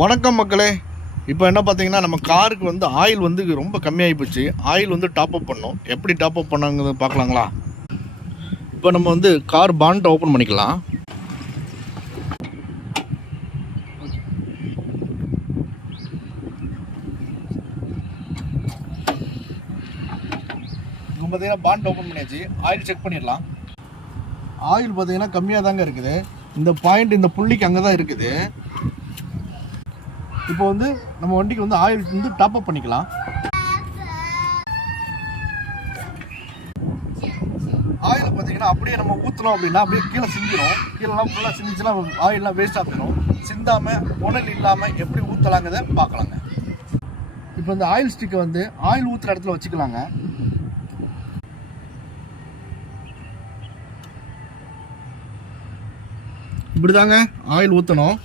வணக்கம் மக்களே. இப்போ என்ன பார்த்தீங்கன்னா, நம்ம காருக்கு வந்து ஆயில் வந்து ரொம்ப கம்மியாகி போச்சு. ஆயில் வந்து டாப் அப் பண்ணோம். எப்படி டாப் அப் பண்ணாங்கிறது பார்க்கலாங்களா? இப்போ நம்ம வந்து கார் பானட் ஓப்பன் பண்ணிக்கலாம். இப்போ பார்த்தீங்கன்னா பானட் ஓப்பன் பண்ணியாச்சு. ஆயில் செக் பண்ணிடலாம். ஆயில் பார்த்தீங்கன்னா கம்மியாக தாங்க இருக்குது. இந்த பாயிண்ட், இந்த புள்ளிக்கு அங்கே தான் இருக்குது. இப்போ வந்து நம்ம வண்டிக்கு வந்து ஆயில் வந்து டாப் அப் பண்ணிக்கலாம். ஆயில் பார்த்தீங்கன்னா அப்படியே நம்ம ஊற்றணும் அப்படின்னா அப்படியே கீழே சிந்திடும். கீழெல்லாம் ஃபுல்லாக சிந்திச்சுன்னா ஆயிலெலாம் வேஸ்ட்டாக போயிடும். சிந்தாமல் உணல் இல்லாமல் எப்படி ஊற்றலாங்கிறத பார்க்கலாங்க. இப்போ இந்த ஆயில் ஸ்டிக்கை வந்து ஆயில் ஊற்றுற இடத்துல வச்சுக்கலாங்க. இப்படி தாங்க ஆயில் ஊற்றணும்.